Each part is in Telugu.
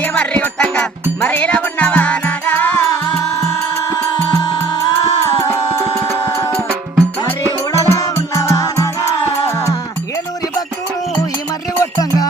చెయ్య మర్రి కొట్టంగా. మరేలా ఉన్నావా నాగా మరి ఊడలా ఉన్నావా నాగా ఏలూరి భక్తులు ఈ మర్రి కొట్టంగా.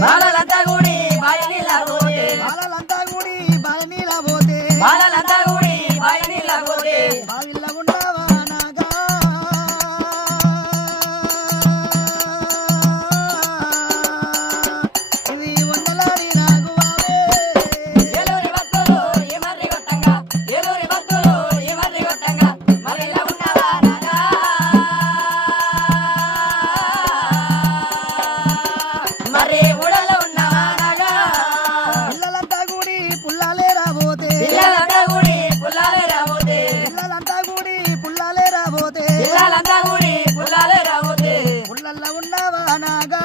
Bye. నవనగా